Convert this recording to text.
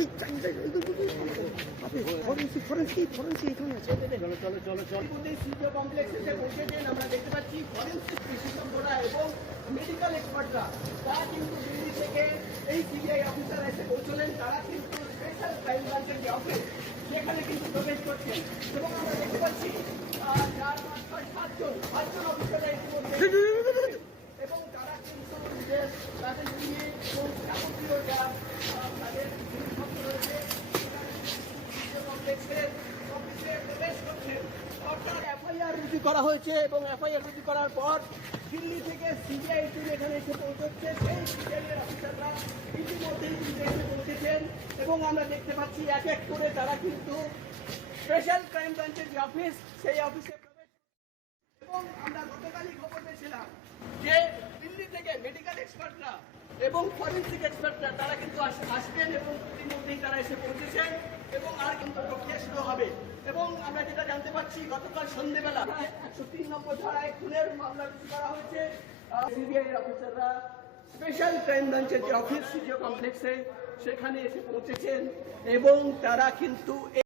এই ফরেন্সিক এখানে আছে। সিজিও কমপ্লেক্সে এসে পৌঁছেছেন। আমরা দেখতে পাচ্ছি ফরেন্সিক বিশেষজ্ঞরা এবং মেডিকেল এক্সপার্টরা তারা কিন্তু দিল্লি থেকে এই সিবিআই অফিসাররা এসে পৌঁছলেন। তারা কিন্তু স্পেশাল ক্রাইম ব্রাঞ্চের যে অফিস সেখানে কিন্তু প্রবেশ করছেন এবং আমরা দেখতে পাচ্ছি 4, 5, 6, 7জন অফিসাররা ইতিমধ্যে এবং তারা কিন্তু নিজের তাদের নিয়ে এবং যাবতীয় যা তাদের জিনিসপত্র রয়েছে কমপ্লেক্সের অফিসে প্রবেশ করছেন। অর্থাৎ এফআইআর রুজু করা হয়েছে এবং এফআইআর রুজু করার পর দিল্লি থেকে সিবিআই টিম এখানে এসে পৌঁছচ্ছে। সেই সিবিআইয়ের অফিসাররা ইতিমধ্যেই কিন্তু এসে পৌঁছেছেন এবং আমরা দেখতে পাচ্ছি এক এক করে তারা কিন্তু স্পেশাল ক্রাইম ব্রাঞ্চের যে অফিস সেই অফিসে প্রবেশ। এবং আমরা গতকালই খবর পেয়েছিলাম যে দিল্লি থেকে মেডিকেল এক্সপার্টরা এবং ফরেন্সিক এক্সপার্টরা তারা কিন্তু আসবেন এবং ইতিমধ্যেই তারা এসে পৌঁছেছেন এবং আর কিন্তু প্রক্রিয়া শুরু হবে। এবং আমরা যেটা জানতে পারছি গতকাল সন্ধ্যেবেলা 103 নম্বর ধারায় খুনের মামলা রুজু করা হয়েছে। সিবিআই অফিসাররা স্পেশাল ক্রাইম ব্রাঞ্চের যে অফিস সিজিও কমপ্লেক্সে সেখানে এসে পৌঁছেছেন এবং তারা কিন্তু